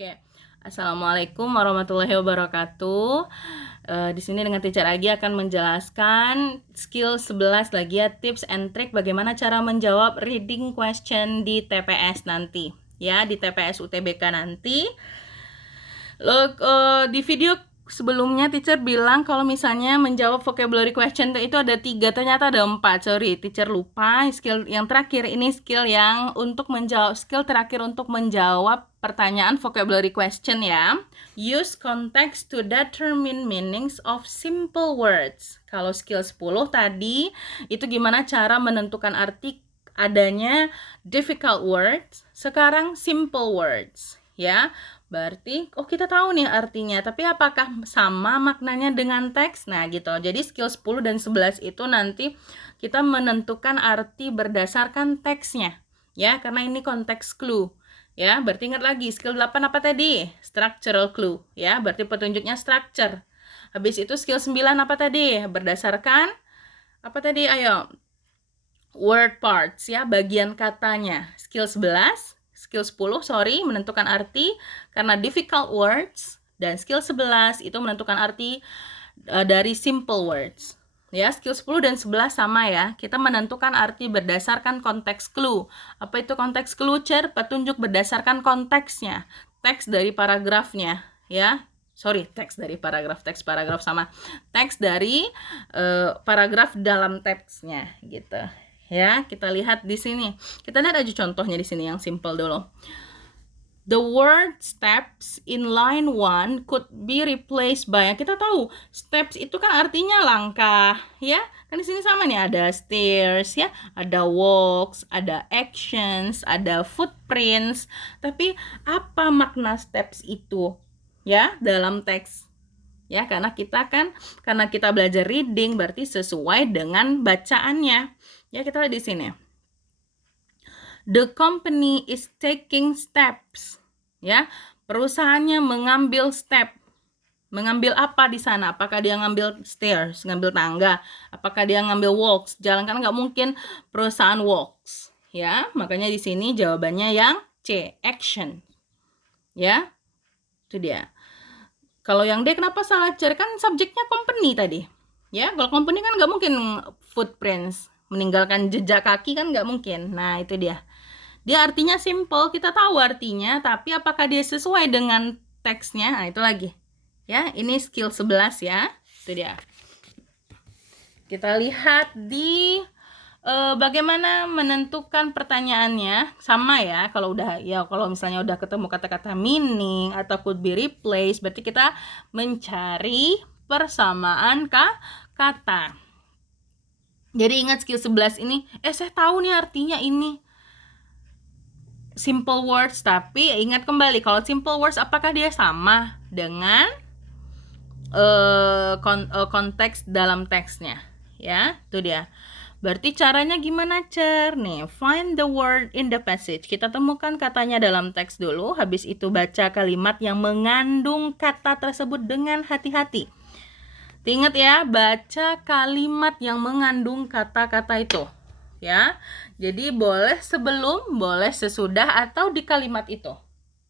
Oke, Assalamualaikum warahmatullahi wabarakatuh. Di sini dengan Teacher Agi akan menjelaskan skill 11 lagi ya, tips and trick bagaimana cara menjawab reading question di TPS nanti. Ya, di TPS UTBK nanti. Di video sebelumnya teacher bilang kalau misalnya menjawab vocabulary question itu ada 3, ternyata ada 4. Sorry, teacher lupa. Skill yang terakhir ini skill yang untuk menjawab, skill terakhir untuk menjawab pertanyaan vocabulary question ya. Use context to determine meanings of simple words. Kalau skill 10 tadi itu gimana cara menentukan arti adanya difficult words, sekarang simple words ya. Berarti kita tahu nih artinya, tapi apakah sama maknanya dengan teks? Nah, gitu. Jadi skill 10 dan 11 itu nanti kita menentukan arti berdasarkan teksnya. Ya, karena ini konteks clue. Ya, berarti ingat lagi skill 8 apa tadi? Structural clue. Ya, berarti petunjuknya structure. Habis itu skill 9 apa tadi? Berdasarkan apa tadi? Ayo. Word parts ya, bagian katanya. Skill 10 menentukan arti karena difficult words, dan skill 11 itu menentukan arti dari simple words. Ya, skill 10 dan 11 sama ya. Kita menentukan arti berdasarkan konteks clue. Apa itu konteks clue, Cer? Petunjuk berdasarkan konteksnya. Teks dari paragrafnya, ya. Sorry, teks dari paragraf sama. Teks dari paragraf dalam teksnya gitu. Ya, kita lihat di sini. Kita lihat aja contohnya di sini yang simple dulu. The word steps in line 1 could be replaced by. Kita tahu steps itu kan artinya langkah, ya. Kan di sini sama nih, ada stairs ya, ada walks, ada actions, ada footprints. Tapi apa makna steps itu? Ya, dalam teks. Ya, karena kita belajar reading berarti sesuai dengan bacaannya. Ya, kita lihat di sini. The company is taking steps. Ya, perusahaannya mengambil step. Mengambil apa di sana? Apakah dia ngambil stairs, ngambil tangga? Apakah dia ngambil walks? Jalan, kan nggak mungkin perusahaan walks. Ya, makanya di sini jawabannya yang C, action. Ya, itu dia. Kalau yang D kenapa salah, Cer? Kan subjeknya company tadi. Ya, kalau company kan nggak mungkin footprints, meninggalkan jejak kaki kan nggak mungkin. Nah, itu dia. Dia artinya simple, kita tahu artinya, tapi apakah dia sesuai dengan teksnya? Nah, itu lagi. Ya, ini skill 11 ya. Itu dia. Kita lihat di bagaimana menentukan pertanyaannya. Sama ya, kalau misalnya udah ketemu kata-kata meaning atau could be replaced, berarti kita mencari persamaan kata. Jadi ingat skill 11 ini, saya tahu nih artinya ini simple words, tapi ingat kembali kalau simple words apakah dia sama dengan konteks dalam teksnya, ya. Itu dia. Berarti caranya gimana, Cer? Nih, find the word in the passage. Kita temukan katanya dalam teks dulu, habis itu baca kalimat yang mengandung kata tersebut dengan hati-hati. Ingat ya, baca kalimat yang mengandung kata-kata itu. Ya, jadi boleh sebelum, boleh sesudah, atau di kalimat itu.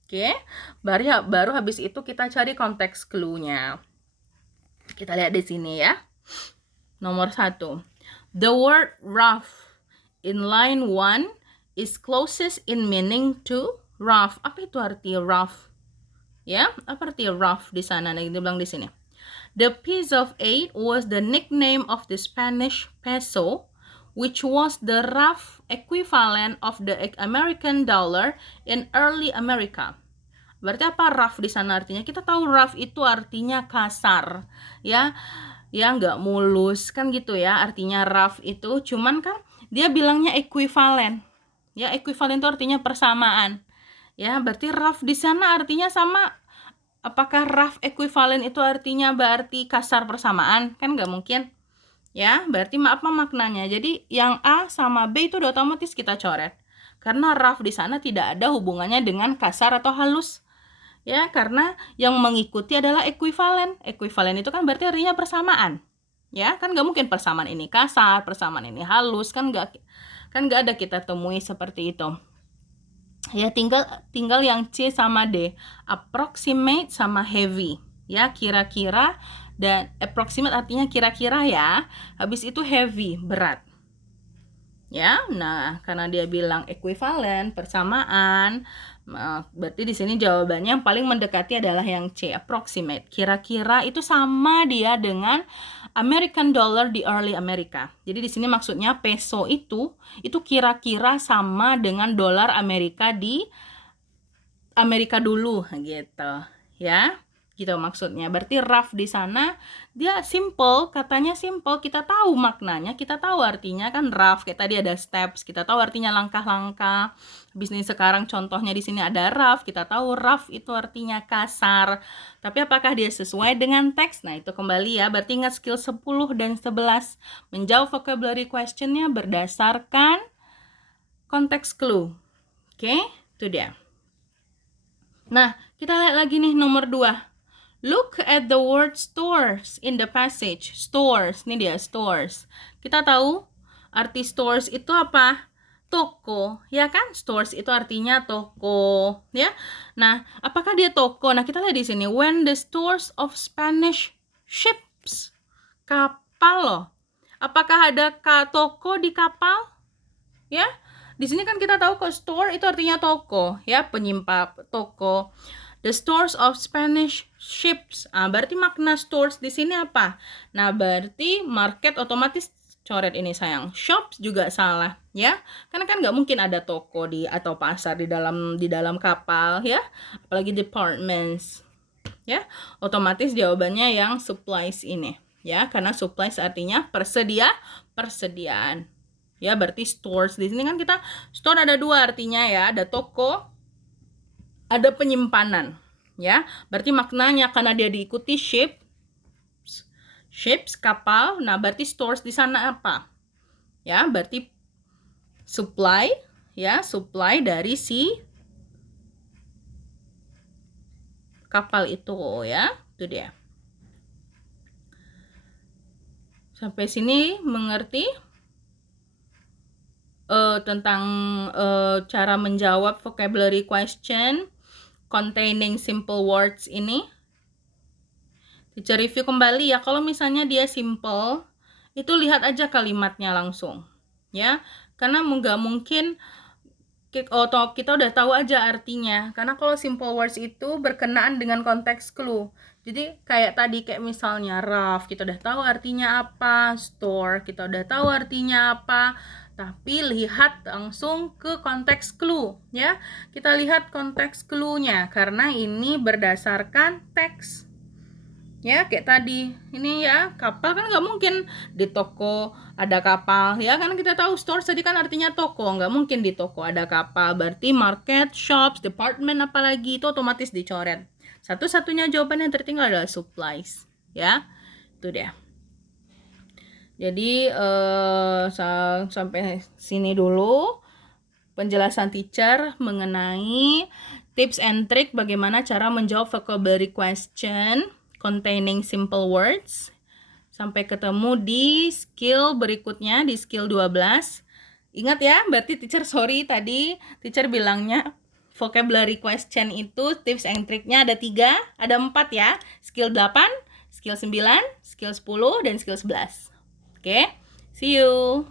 Oke, baru habis itu kita cari konteks clue-nya. Kita lihat di sini ya. Nomor 1. The word rough in line 1 is closest in meaning to rough. Apa itu arti rough? Ya, apa arti rough di sana? Nah, dibilang di sini. The piece of 8 was the nickname of the Spanish peso, which was the rough equivalent of the American dollar in early America. Berarti apa rough di sana artinya? Kita tahu rough itu artinya kasar, ya. Ya, nggak mulus kan gitu ya, artinya rough itu. Cuman kan dia bilangnya equivalent. Ya, equivalent itu artinya persamaan. Ya, berarti rough di sana artinya sama. Apakah rough equivalent itu artinya berarti kasar persamaan? Kan nggak mungkin. Ya, berarti apa maknanya? Jadi yang A sama B itu udah otomatis kita coret. Karena rough di sana tidak ada hubungannya dengan kasar atau halus. Ya, karena yang mengikuti adalah equivalent. Equivalent itu kan berarti artinya persamaan. Ya, kan nggak mungkin persamaan ini kasar, persamaan ini halus, kan nggak ada kita temui seperti itu. Ya, tinggal yang C sama D. Approximate sama heavy. Ya, kira-kira, dan approximate artinya kira-kira ya. Habis itu heavy, berat. Ya, nah karena dia bilang equivalent, persamaan, berarti di sini jawabannya yang paling mendekati adalah yang C, approximate. Kira-kira itu sama dia dengan American dollar di early America. Jadi di sini maksudnya peso itu kira-kira sama dengan dolar Amerika di Amerika dulu gitu, ya. Gitu maksudnya. Berarti rough di sana dia simple, katanya simple, kita tahu maknanya, kita tahu artinya kan rough, kayak tadi ada steps, kita tahu artinya langkah-langkah. Bisnis sekarang contohnya di sini ada rough, kita tahu rough itu artinya kasar. Tapi apakah dia sesuai dengan teks? Nah, itu kembali ya, berarti ingat skill 10 dan 11. Menjawab vocabulary questionnya berdasarkan konteks clue. Oke, itu dia. Nah, kita lihat lagi nih nomor 2. Look at the word stores in the passage. Stores, ini dia stores. Kita tahu arti stores itu apa? Toko, ya kan? Stores itu artinya toko, ya. Nah, apakah dia toko? Nah, kita lihat di sini. When the stores of Spanish ships. Kapal loh. Apakah ada toko di kapal? Ya. Di sini kan kita tahu kok store itu artinya toko, ya, penyimpan toko. The stores of Spanish ships. Berarti makna stores di sini apa? Nah, berarti market, otomatis coret ini sayang. Shops juga salah, ya. Karena kan nggak mungkin ada toko atau pasar di dalam kapal, ya. Apalagi departments, ya. Otomatis jawabannya yang supplies ini, ya. Karena supplies artinya persediaan. Ya, berarti stores di sini kan kita store ada 2 artinya ya, ada toko, ada penyimpanan, ya. Berarti maknanya karena dia diikuti ships kapal, nah berarti stores di sana apa? Ya, berarti supply, ya, supply dari si kapal itu, ya. Itu dia. Sampai sini mengerti tentang cara menjawab vocabulary question containing simple words ini? Teacher review kembali ya, kalau misalnya dia simple, itu lihat aja kalimatnya langsung, ya. Karena nggak mungkin kita udah tahu aja artinya. Karena kalau simple words itu berkenaan dengan konteks clue. Jadi kayak tadi, kayak misalnya rough, kita udah tahu artinya apa, store, kita udah tahu artinya apa. Tapi lihat langsung ke konteks clue, ya. Kita lihat konteks clue-nya karena ini berdasarkan teks. Ya, kayak tadi. Ini ya, kapal kan nggak mungkin di toko ada kapal. Ya, kan kita tahu store tadi kan artinya toko. Nggak mungkin di toko ada kapal. Berarti market, shops, department apalagi itu otomatis dicoret. Satu-satunya jawaban yang tertinggal adalah supplies. Ya, itu dia. Jadi sampai sini dulu penjelasan teacher mengenai tips and trick bagaimana cara menjawab vocabulary question containing simple words. Sampai ketemu di skill berikutnya, di skill 12. Ingat ya, berarti teacher sorry tadi teacher bilangnya vocabulary question itu tips and tricknya ada 3, ada 4 ya. Skill 8, skill 9, skill 10, dan skill 11. Oke, see you.